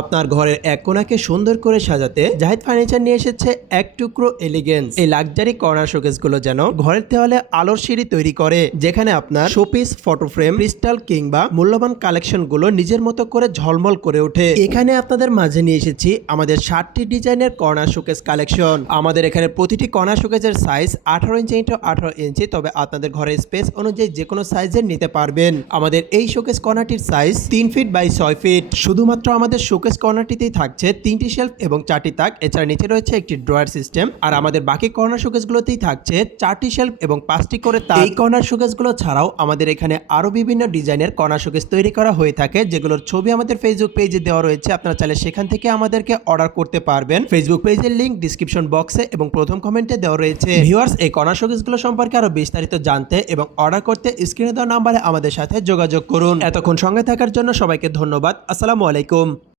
আপনার ঘরের এক কোণাকে সুন্দর করে সাজাতে জাহিদ ফার্নিচার নিয়ে এসেছে এক টুকরো এলিগেন্স। এই লাক্সারি কর্নার শোকেস গুলো যেন ঘরের দেওয়ালে আলোর সিঁড়ি তৈরি করে, যেখানে আপনার শোপিস, ফটো ফ্রেম, ক্রিস্টাল কিংবা মূল্যবান কালেকশন গুলো নিজের মতো করে ঝলমল করে ওঠে। এখানে আপনাদের মাঝে নিয়ে এসেছি আমাদের 60টি ডিজাইনের কর্নার শোকেস কালেকশন। আমাদের এখানে প্রতিটি কর্নার শোকেসের সাইজ 18 ইঞ্চি ইন্টু 18 ইঞ্চি, তবে আপনাদের ঘরের স্পেস অনুযায়ী যে কোনো সাইজের নিতে পারবেন। আমাদের এই showcase কর্নারটির size 3 feet by 6 fit. শুধুমাত্র আমাদের শোকেস কর্নারটিতেই থাকছে 3টি শেলফ এবং 4টি তাক, এছাড়া নিচে রয়েছে একটি ড্রয়ার সিস্টেম। আর আমাদের বাকি কর্নার শোকেসগুলোতেই থাকছে 4টি শেলফ এবং 5টি করে তাক। এই কর্নার শোকেসগুলো ছাড়াও আমাদের এখানে আরো বিভিন্ন ডিজাইনের কর্নার শোকেস তৈরি করা হয়ে থাকে, যেগুলোর ছবি আমাদের ফেসবুক পেজে দেওয়া রয়েছে। আপনারা চাইলে সেখান থেকে আমাদেরকে অর্ডার করতে পারবেন। ফেসবুক পেজের লিংক ডিসক্রিপশন বক্সে এবং প্রথম কমেন্টে দেওয়া রয়েছে। ভিউয়ার্স, এই কর্নার শোকেসগুলো সম্পর্কে আরো বিস্তারিত জানতে এবং অর্ডার করতে স্ক্রিনে দেওয়া নাম্বারে আমাদের সাথে যোগাযোগ করুন। এতক্ষণ সঙ্গে থাকার জন্য সবাইকে ধন্যবাদ। আসসালামু আলাইকুম।